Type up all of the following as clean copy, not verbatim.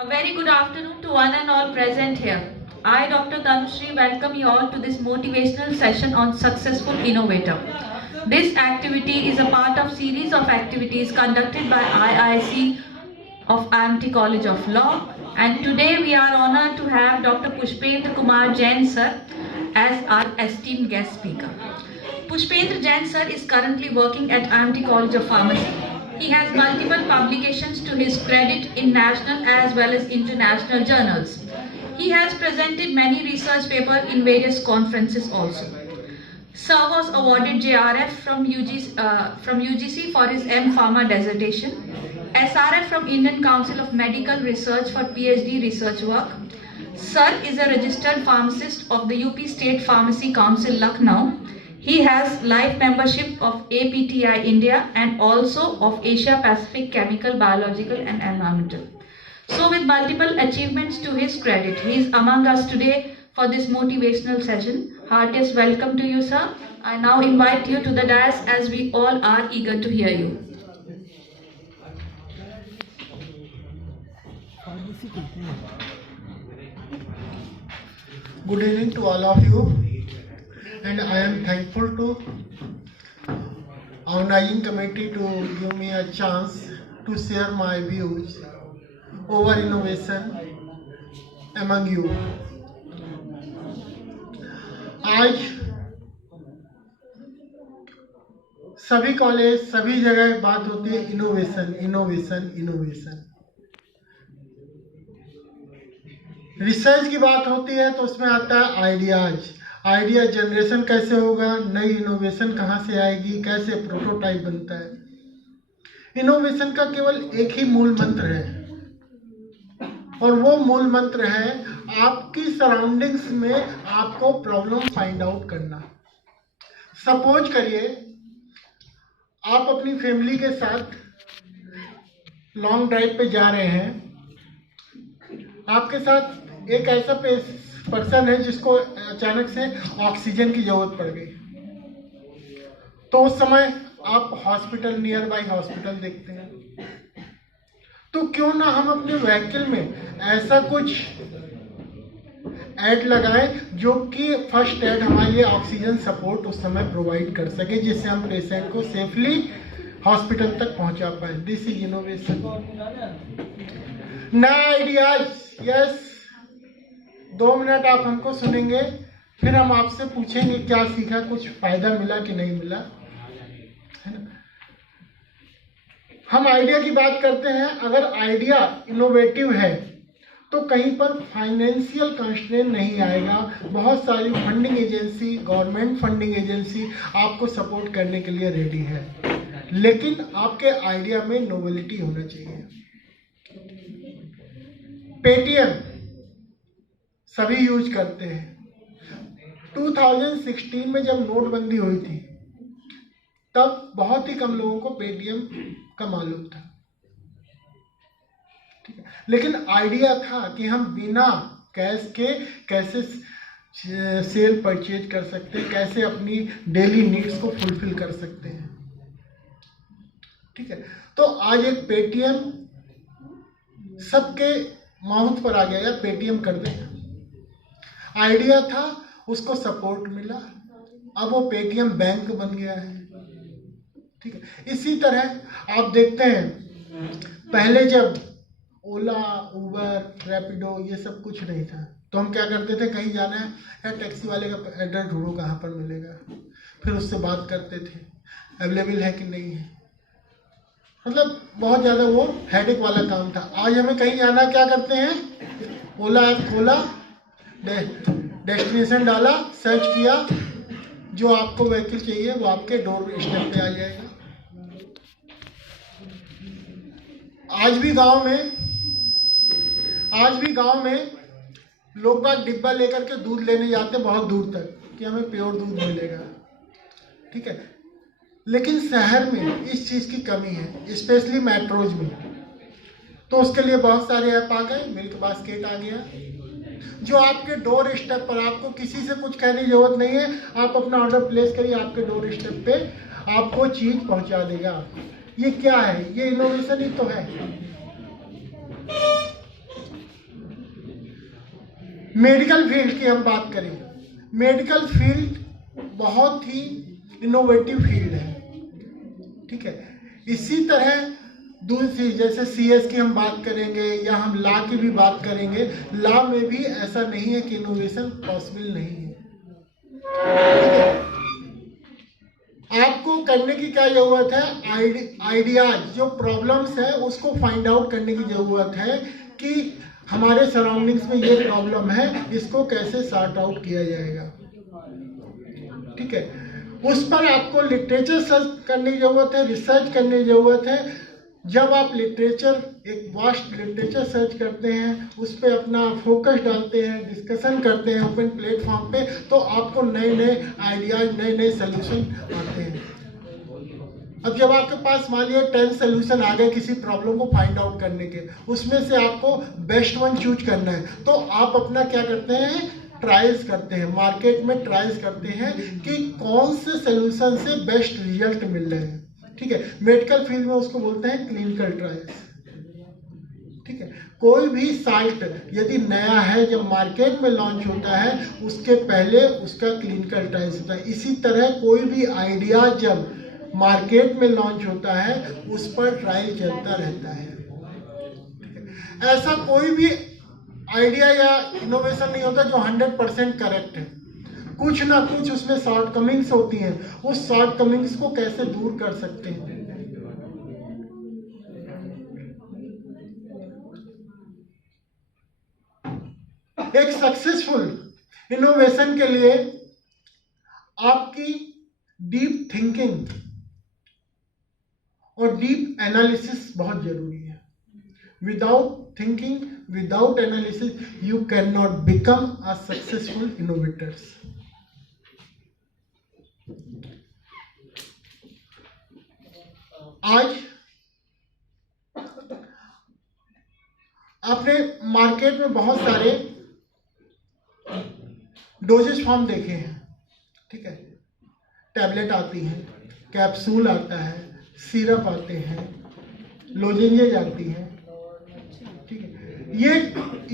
A very good afternoon to one and all present here. I, Dr. Tanushree, welcome you all to this motivational session on Successful Innovator. This activity is a part of series of activities conducted by IIC of IMT College of Law, and today we are honored to have Dr. Pushpendra Kumar Jain sir as our esteemed guest speaker. Pushpendra Jain sir is currently working at IMT College of Pharmacy. He has multiple publications to his credit in national as well as international journals. He has presented many research papers in various conferences also. Sir was awarded JRF from UGC for his M Pharma dissertation, SRF from Indian Council of Medical Research for PhD research work. Sir is a registered pharmacist of the UP State Pharmacy Council, Lucknow. He has life membership of APTI India and also of Asia Pacific Chemical, Biological and Environmental. So with multiple achievements to his credit, he is among us today for this motivational session. Heartiest welcome to you, sir. I now invite you to the dais as we all are eager to hear you. Good evening to all of you, and I am thankful to organizing committee to give me a chance to share my views over innovation among you. आज सभी college सभी जगह बात होती है innovation innovation innovation. Research की बात होती है तो उसमें आता है आइडिया जनरेशन कैसे होगा, नई इनोवेशन कहाँ से आएगी, कैसे प्रोटोटाइप बनता है। इनोवेशन का केवल एक ही मूल मंत्र है और वो मूल मंत्र है आपकी सराउंडिंग्स में आपको प्रॉब्लम फाइंड आउट करना। सपोज करिए आप अपनी फैमिली के साथ लॉन्ग ड्राइव पे जा रहे हैं, आपके साथ एक ऐसा पर्सन है जिसको अचानक से ऑक्सीजन की जरूरत पड़ गई, तो उस समय आप हॉस्पिटल नियर बाई हॉस्पिटल देखते हैं। तो क्यों ना हम अपने व्हीकल में ऐसा कुछ ऐड लगाएं जो कि फर्स्ट एड हमारे लिए ऑक्सीजन सपोर्ट उस समय प्रोवाइड कर सके, जिससे हम पेशेंट को सेफली हॉस्पिटल तक पहुंचा पाए। This is innovation. नया आइडियाज। यस, 2 मिनट आप हमको सुनेंगे, फिर हम आपसे पूछेंगे क्या सीखा, कुछ फायदा मिला कि नहीं मिला, है ना। हम आइडिया की बात करते हैं। अगर आइडिया इनोवेटिव है तो कहीं पर फाइनेंशियल कंस्ट्रेंट नहीं आएगा। बहुत सारी funding agency, government funding agency आपको सपोर्ट करने के लिए रेडी है, लेकिन आपके आइडिया में नोवेलिटी होना चाहिए। पेटीएम सभी यूज करते हैं। 2016 में जब नोटबंदी हुई थी तब बहुत ही कम लोगों को पेटीएम का मालूम था, ठीक है। लेकिन आइडिया था कि हम बिना कैश के कैसे सेल परचेज कर सकते हैं, कैसे अपनी डेली नीड्स को फुलफिल कर सकते हैं, ठीक है। तो आज एक पेटीएम सबके माउथ पर आ गया, यार पेटीएम कर दें। आइडिया था, उसको सपोर्ट मिला, अब वो पेटीएम बैंक बन गया है, ठीक है। इसी तरह आप देखते हैं पहले जब ओला, उबर, रैपिडो ये सब कुछ नहीं था तो हम क्या करते थे, कहीं जाना है या टैक्सी वाले का एड्रेस ढूंढो कहाँ पर मिलेगा, फिर उससे बात करते थे अवेलेबल है कि नहीं है। मतलब बहुत ज़्यादा वो हेडेक वाला काम था। आज हमें कहीं जाना, क्या करते हैं, ओला ऐप खोला, डेस्टिनेशन डाला, सर्च किया, जो आपको व्हीकल चाहिए वो आपके डोर स्टेप पे आ जाएगा। आज भी गांव में लोग बाग डिब्बा लेकर के दूध लेने जाते बहुत दूर तक कि हमें प्योर दूध मिलेगा, ठीक है। लेकिन शहर में इस चीज़ की कमी है, स्पेशली मेट्रोज में। तो उसके लिए बहुत सारे ऐप आ गए, मिल्क बास्केट आ गया, जो आपके डोर स्टेप पर, आपको किसी से कुछ कहने की जरूरत नहीं है, आप अपना ऑर्डर प्लेस करिए, आपके डोर स्टेप पे आपको चीज़ पहुंचा देगा। ये क्या है, ये इनोवेशन ही तो है। मेडिकल फील्ड की हम बात करें, मेडिकल फील्ड बहुत ही इनोवेटिव फील्ड है, ठीक है। इसी तरह दूसरी जैसे सीएस की हम बात करेंगे या हम लॉ की भी बात करेंगे, लॉ में भी ऐसा नहीं है कि इनोवेशन पॉसिबल नहीं है, ठीक है। आपको करने की क्या जरूरत है, आइडियाज जो प्रॉब्लम्स है उसको फाइंड आउट करने की जरूरत है कि हमारे सराउंडिंग्स में ये प्रॉब्लम है, इसको कैसे सॉर्ट आउट किया जाएगा, ठीक है। उस पर आपको लिटरेचर सर्च करने की जरूरत है, रिसर्च करने की जरूरत है। जब आप लिटरेचर, एक वास्ट लिटरेचर सर्च करते हैं, उस पर अपना फोकस डालते हैं, डिस्कशन करते हैं ओपन प्लेटफॉर्म पे, तो आपको नए नए आइडियाज, नए नए सोल्यूशन आते हैं। अब जब आपके पास मान लिया 10 सोल्यूशन आ गए किसी प्रॉब्लम को फाइंड आउट करने के, उसमें से आपको बेस्ट वन चूज करना है, तो आप अपना क्या करते हैं, ट्रायल्स करते हैं, मार्केट में ट्रायल्स करते हैं कि कौन से सोल्यूशन से बेस्ट रिजल्ट मिल रहे हैं, ठीक है। मेडिकल फील्ड में उसको बोलते हैं क्लिनिकल ट्रायल्स, ठीक है। कोई भी साल्ट यदि नया है, जब मार्केट में लॉन्च होता है उसके पहले उसका क्लिनिकल ट्रायल्स होता है। इसी तरह कोई भी आइडिया जब मार्केट में लॉन्च होता है उस पर ट्रायल चलता रहता है, ऐसा कोई भी आइडिया या इनोवेशन नहीं होता जो 100% करेक्ट है, कुछ ना कुछ उसमें शॉर्ट कमिंग्स होती हैं। उस शॉर्ट कमिंग्स को कैसे दूर कर सकते हैं, एक सक्सेसफुल इनोवेशन के लिए आपकी डीप थिंकिंग और डीप एनालिसिस बहुत जरूरी है। Without thinking, without analysis, you can not become a successful innovators. आज आपने मार्केट में बहुत सारे डोजेज फॉर्म देखे हैं, ठीक है। टैबलेट आती हैं, कैप्सूल आता है, सिरप आते हैं, लोजेंजेज आती हैं, ठीक है।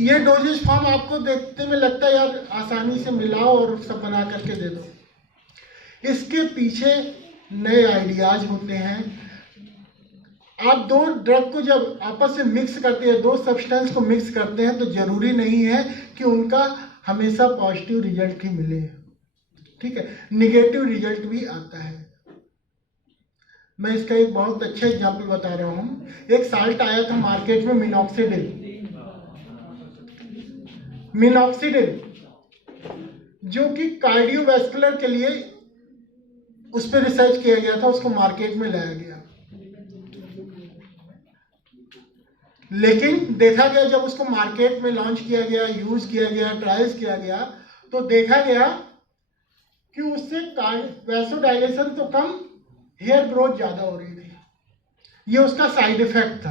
ये डोजेज फॉर्म आपको देखते में लगता है यार आसानी से मिलाओ और सब बना करके दे दो। इसके पीछे नए आइडियाज होते हैं। आप दो ड्रग को जब आपस में मिक्स करते हैं, दो सब्सटेंस को मिक्स करते हैं, तो जरूरी नहीं है कि उनका हमेशा पॉजिटिव रिजल्ट ही मिले, ठीक है। निगेटिव रिजल्ट भी आता है। मैं इसका एक बहुत अच्छा एग्जांपल बता रहा हूं। एक साल्ट आया था मार्केट में, मिनॉक्सिडिल, जो कि कार्डियोवैस्कुलर के लिए उस पर रिसर्च किया गया था, उसको मार्केट में लाया गया। लेकिन देखा गया जब उसको मार्केट में लॉन्च किया गया, यूज किया गया, ट्रायल्स किया गया, तो देखा गया कि उससे वैसोडाइलेशन तो कम, हेयर ग्रोथ ज्यादा हो रही थी। ये उसका साइड इफेक्ट था।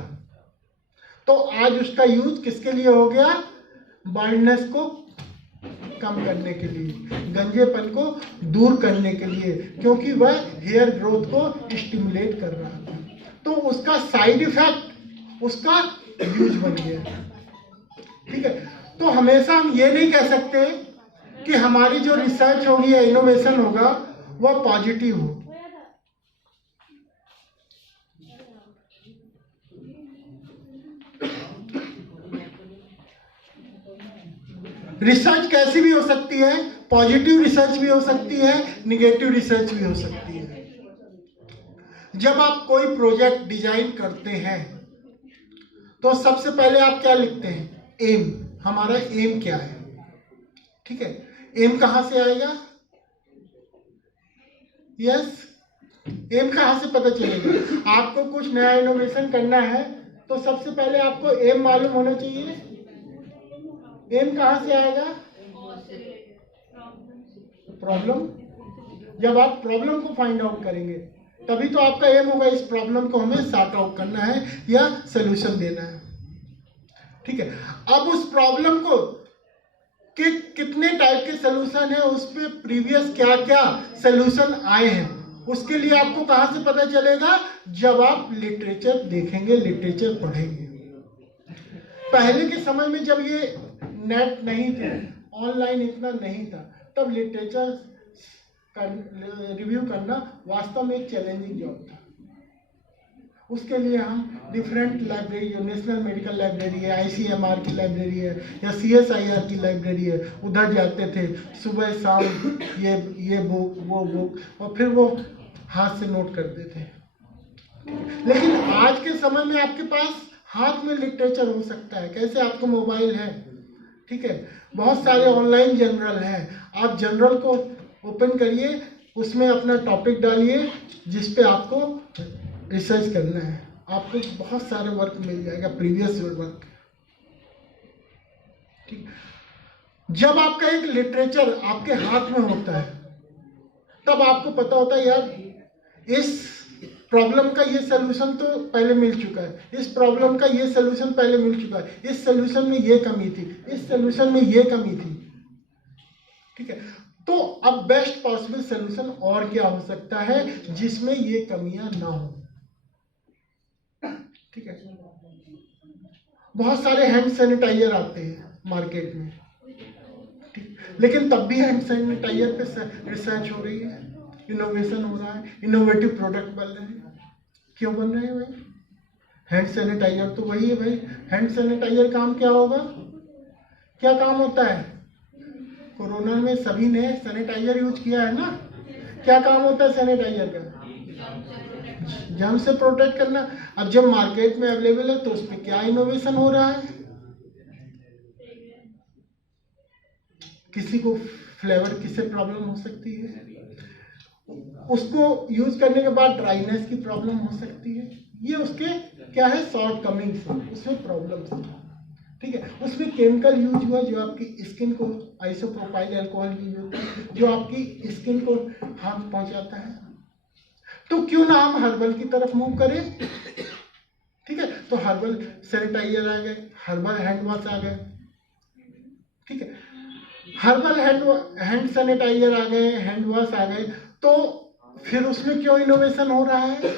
तो आज उसका यूज किसके लिए हो गया, बाल्डनेस को कम करने के लिए, गंजेपन को दूर करने के लिए, क्योंकि वह हेयर ग्रोथ को स्टिमुलेट कर रहा था। तो उसका साइड इफेक्ट उसका यूज बन गया, ठीक है। तो हमेशा हम ये नहीं कह सकते कि हमारी जो रिसर्च होगी या इनोवेशन होगा वह पॉजिटिव हो। रिसर्च कैसी भी हो सकती है, पॉजिटिव रिसर्च भी हो सकती है, निगेटिव रिसर्च भी हो सकती है। जब आप कोई प्रोजेक्ट डिजाइन करते हैं तो सबसे पहले आप क्या लिखते हैं, एम, हमारा एम क्या है, ठीक है। एम कहां से आएगा, यस, एम कहां से पता चलेगा। आपको कुछ नया इनोवेशन करना है तो सबसे पहले आपको एम मालूम होना चाहिए। एम कहां से आएगा, प्रॉब्लम। जब आप प्रॉब्लम को फाइंड आउट करेंगे तभी तो आपका एम होगा, इस प्रॉब्लम को हमें सॉर्ट आउट करना है या सलूशन देना है, ठीक है। अब उस प्रॉब्लम को कि कितने टाइप के सलूशन है, उस पे प्रीवियस क्या क्या सलूशन आए हैं, उसके लिए आपको कहां से पता चलेगा, जब आप लिटरेचर देखेंगे, लिटरेचर पढ़ेंगे। पहले के समय में जब ये नेट नहीं थे, ऑनलाइन इतना नहीं था, तब लिटरेचर रिव्यू करना वास्तव में एक चैलेंजिंग जॉब था। उसके लिए हम डिफरेंट लाइब्रेरी, जो नेशनल मेडिकल लाइब्रेरी है, ICMR की लाइब्रेरी है या CSIR की लाइब्रेरी है, उधर जाते थे सुबह शाम, ये बुक वो बुक, और फिर वो हाथ से नोट करते थे। लेकिन आज के समय में आपके पास हाथ में लिटरेचर हो सकता है। कैसे? आपको मोबाइल है, ठीक है, बहुत सारे ऑनलाइन जर्नल हैं। आप जर्नल को ओपन करिए, उसमें अपना टॉपिक डालिए जिस पे आपको रिसर्च करना है, आपको बहुत सारे वर्क मिल जाएगा, प्रीवियस वर्क, ठीक। जब आपका एक लिटरेचर आपके हाथ में होता है, तब आपको पता होता है यार इस प्रॉब्लम का ये सलूशन तो पहले मिल चुका है, इस प्रॉब्लम का ये सलूशन पहले मिल चुका है, इस सलूशन में ये कमी थी, इस सलूशन में ये कमी थी, ठीक है। तो अब बेस्ट पॉसिबल सलूशन और क्या हो सकता है जिसमें ये कमियां ना हो, ठीक है। बहुत सारे हैंड सैनिटाइजर आते हैं मार्केट में, ठीक, लेकिन तब भी हैंड सैनिटाइजर पे रिसर्च हो रही है, इनोवेशन हो रहा है, इनोवेटिव प्रोडक्ट बन रहे हैं। क्यों बन रहे हैं भाई? हैंड सैनिटाइजर तो वही है भाई। हैंड सैनिटाइजर काम क्या होगा? क्या काम होता है? कोरोना में सभी ने सैनिटाइजर यूज किया है ना। क्या काम होता है सैनिटाइजर का? जर्म से प्रोटेक्ट करना। अब जब मार्केट में अवेलेबल है तो उस पर क्या इनोवेशन हो रहा है? किसी को फ्लेवर किससे प्रॉब्लम हो सकती है, उसको यूज करने के बाद ड्राइनेस की प्रॉब्लम हो सकती है। ये उसके क्या है, शॉर्ट कमिंग्स है, उसमें प्रॉब्लम्स है, ठीक है। उसमें केमिकल यूज हुआ जो आपकी स्किन को, आइसोप्रोपाइल अल्कोहल यूज होता है जो आपकी स्किन को हार्म पहुंचाता है। तो क्यों ना हम हर्बल की तरफ मूव करें, ठीक है। तो हर्बल सैनिटाइजर आ गए, हर्बल हैंड वॉश आ गए, ठीक है। हर्बल हैंड सैनिटाइजर आ गए, हैंड वॉश आ गए, तो फिर उसमें क्यों इनोवेशन हो रहा है?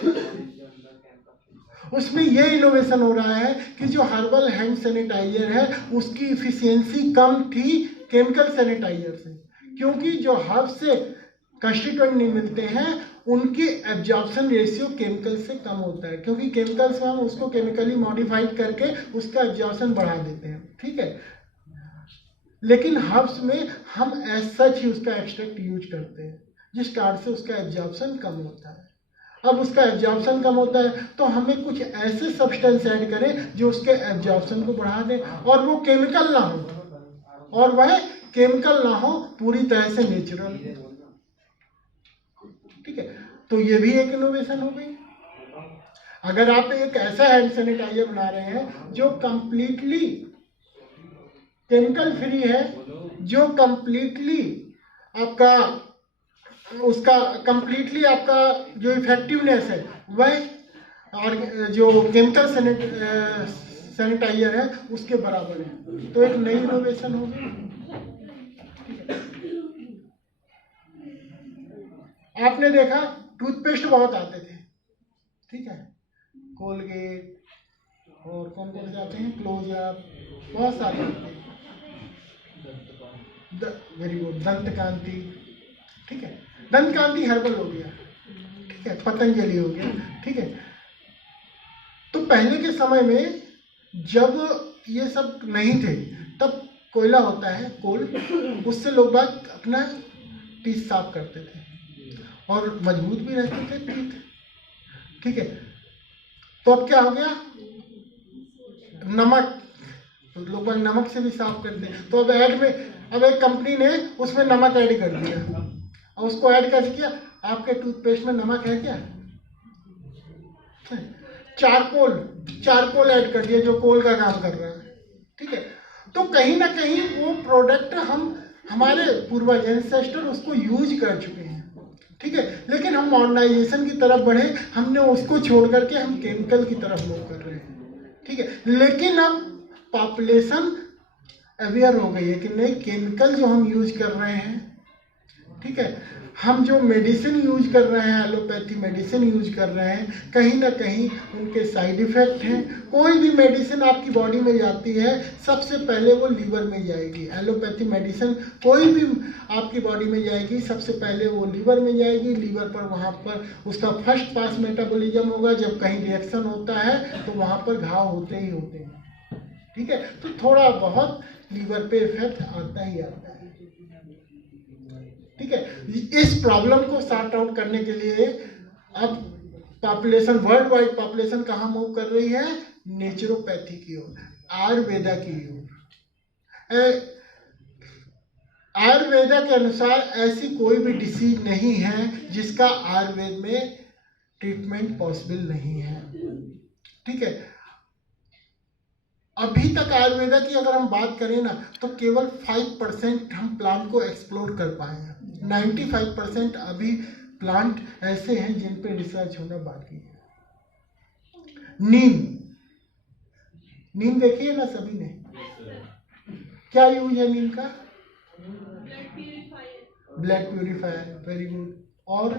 उसमें ये इनोवेशन हो रहा है कि जो हर्बल हैंड सैनिटाइजर है उसकी इफिशियंसी कम थी केमिकल सैनिटाइजर से, क्योंकि जो हर्ब से कंस्टिट्यूएंट नहीं मिलते हैं उनकी एब्जॉर्प्शन रेशियो केमिकल से कम होता है, क्योंकि केमिकल से हम उसको केमिकली मॉडिफाइड करके उसका एब्जॉर्प्शन बढ़ा देते हैं, ठीक है। लेकिन हर्ब्स में हम एज सच ही उसका एक्सट्रैक्ट यूज करते हैं, जिस कारण से उसका एब्जॉर्प्शन कम होता है। अब उसका एब्जॉर्प्शन कम होता है तो हमें कुछ ऐसे सब्सटेंस ऐड करें जो उसके एब्जॉर्प्शन को बढ़ा दें, और वो केमिकल ना हो, और वह केमिकल ना हो, पूरी तरह से नेचुरल, ठीक है। तो ये भी एक इनोवेशन हो गई। अगर आप एक ऐसा हैंड सैनिटाइजर बना रहे हैं जो कंप्लीटली केमिकल फ्री है, जो कंप्लीटली आपका उसका कंप्लीटली आपका जो इफेक्टिवनेस है वह और जो केमिकल सैनिटाइजर है उसके बराबर है, तो एक नई इनोवेशन होगी। आपने देखा टूथपेस्ट बहुत आते थे, ठीक है, कोलगेट और कौन कौन से आते हैं, क्लोजअप, बहुत सारे आते हैं, वेरी गुड, दंत कांति, ठीक है। दंत कांति हर्बल हो गया, ठीक है, पतंजलि हो गया, ठीक है। तो पहले के समय में जब ये सब नहीं थे तब कोयला होता है, कोल, उससे लोग बाग अपना टीथ साफ करते थे और मजबूत भी रहते थे टीथ, ठीक है। तो अब क्या हो गया, नमक, तो लोग बाग नमक से भी साफ करते हैं। तो अब एक कंपनी ने उसमें नमक ऐड कर दिया, और उसको ऐड कैसे किया, आपके टूथपेस्ट में नमक है क्या, चारकोल ऐड कर दिया जो कोल का काम कर रहा है, ठीक है। तो कहीं ना कहीं वो प्रोडक्ट हमारे पूर्वज एंसेस्टर उसको यूज कर चुके हैं, ठीक है। लेकिन हम मॉडर्नाइजेशन की तरफ बढ़े, हमने उसको छोड़ करके हम केमिकल की तरफ मूव कर रहे हैं, ठीक है। लेकिन अब पॉपुलेशन अवेयर हो गई है कि नहीं, केमिकल जो हम यूज कर रहे हैं ठीक है, हम जो मेडिसिन यूज कर रहे हैं, एलोपैथी मेडिसिन यूज कर रहे हैं, कहीं ना कहीं उनके साइड इफेक्ट हैं। कोई भी मेडिसिन आपकी बॉडी में जाती है सबसे पहले वो लीवर में जाएगी। एलोपैथी मेडिसिन कोई भी आपकी बॉडी में जाएगी सबसे पहले वो लीवर में जाएगी। लीवर पर वहाँ पर उसका फर्स्ट पास मेटाबॉलिज्म होगा। जब कहीं रिएक्शन होता है तो वहाँ पर घाव होते ही होते हैं। ठीक है, तो थोड़ा बहुत लीवर पे इफेक्ट आता ही आता है। ठीक है, इस प्रॉब्लम को सॉर्ट आउट करने के लिए अब पॉपुलेशन, वर्ल्ड वाइड पॉपुलेशन कहाँ मूव कर रही है? नेचुरोपैथी की ओर, आयुर्वेदा की ओर। आयुर्वेदा के अनुसार ऐसी कोई भी डिसीज नहीं है जिसका आयुर्वेद में ट्रीटमेंट पॉसिबल नहीं है। ठीक है, अभी तक आयुर्वेदा की अगर हम बात करें ना तो केवल 5% हम प्लांट को एक्सप्लोर कर पाए हैं। 95% अभी प्लांट ऐसे हैं जिन पे रिसर्च होना बाकी है। नीम देखिए ना सभी ने, क्या यूज है नीम का? Blood purifier, very good. और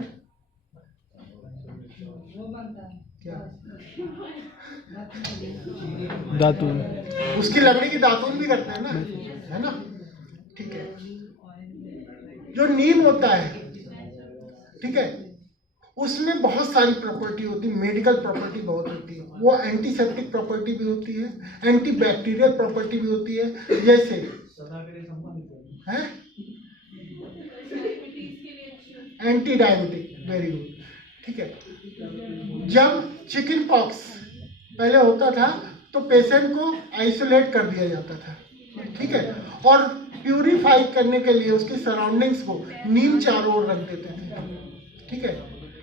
क्या? दातून, उसकी लकड़ी की दातून भी करते हैं ना, है ना? ठीक है, जो नीम होता है, ठीक है, उसमें बहुत सारी प्रॉपर्टी होती है, मेडिकल प्रॉपर्टी बहुत होती है। वो एंटीसेप्टिक प्रॉपर्टी भी होती है, एंटीबैक्टीरियल प्रॉपर्टी भी होती है। जैसे है एंटी डायबिटिक, वेरी गुड। ठीक है, जब चिकन पॉक्स पहले होता था तो पेशेंट को आइसोलेट कर दिया जाता था। ठीक है, और प्यूरिफाई करने के लिए उसकी सराउंडिंग्स को नीम चारों ओर रख देते थे। ठीक है,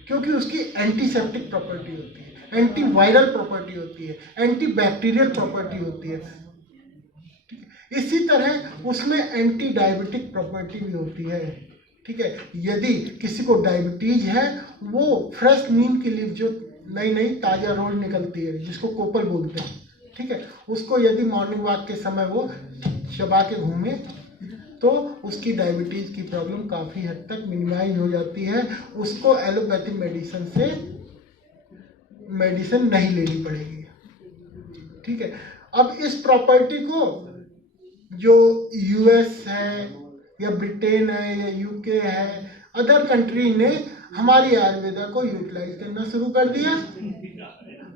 क्योंकि उसकी एंटीसेप्टिक प्रॉपर्टी होती है, एंटीवायरल प्रॉपर्टी होती है, एंटीबैक्टीरियल प्रॉपर्टी होती है। इसी तरह उसमें एंटी डायबिटिक प्रॉपर्टी भी होती है। ठीक है, यदि किसी को डायबिटीज है, वो फ्रेश नीम की लीफ जो नई नई ताज़ा रोज निकलती है जिसको कोपल बोलते हैं, ठीक है, उसको यदि मॉर्निंग वॉक के समय वो चबा के घूमे तो उसकी डायबिटीज की प्रॉब्लम काफ़ी हद तक मिनिमाइज हो जाती है। उसको एलोपैथी मेडिसिन से मेडिसिन नहीं लेनी पड़ेगी। ठीक है, अब इस प्रॉपर्टी को जो यूएस है या ब्रिटेन है या यूके है, अदर कंट्री ने हमारी आयुर्वेदा को यूटिलाइज करना शुरू कर दिया।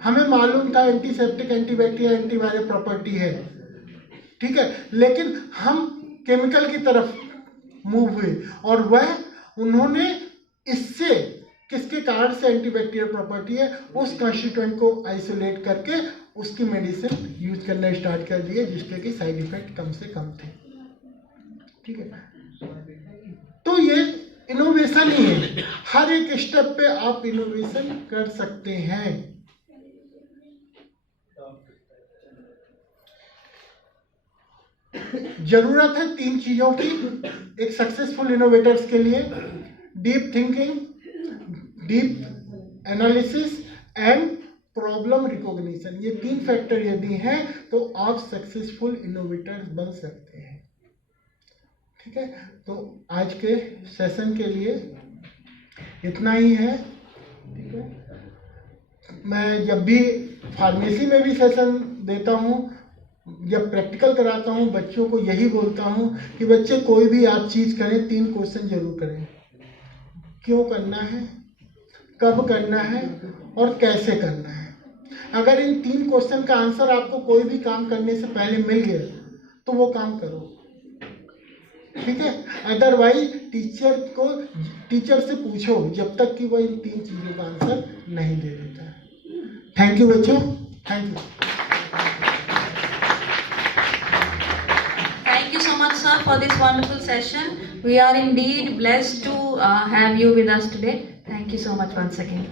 हमें मालूम था एंटीसेप्टिक, एंटीबैक्टीरियल, एंटीवायरल प्रॉपर्टी है, ठीक है, लेकिन हम केमिकल की तरफ मूव हुए और वह उन्होंने इससे किसके कारण से एंटीबैक्टीरियल प्रॉपर्टी है उस कॉन्स्टिट्यूएंट को आइसोलेट करके उसकी मेडिसिन यूज करना स्टार्ट कर दिए, जिसके कि साइड इफेक्ट कम से कम थे। ठीक है, तो ये इनोवेशन ही है। हर एक स्टेप पे आप इनोवेशन कर सकते हैं। जरूरत है 3 चीजों की एक सक्सेसफुल इनोवेटर्स के लिए: deep thinking, deep analysis and problem recognition. ये 3 फैक्टर यदि हैं तो आप सक्सेसफुल इनोवेटर्स बन सकते हैं। ठीक है, तो आज के सेशन के लिए इतना ही है। ठीक है, मैं जब भी फार्मेसी में भी सेशन देता हूँ, जब प्रैक्टिकल कराता हूँ, बच्चों को यही बोलता हूँ कि बच्चे कोई भी आप चीज़ करें 3 क्वेश्चन जरूर करें। क्यों करना है, कब करना है और कैसे करना है। अगर इन 3 क्वेश्चन का आंसर आपको कोई भी काम करने से पहले मिल गया तो वो काम करो। ठीक है, अदरवाइज टीचर से पूछो जब तक कि वो इन 3 चीज़ों का आंसर नहीं दे देता है। थैंक यू बच्चों, thank you. Thank you so much, sir, for this wonderful session. We are indeed blessed to have you with us today. Thank you so much once again.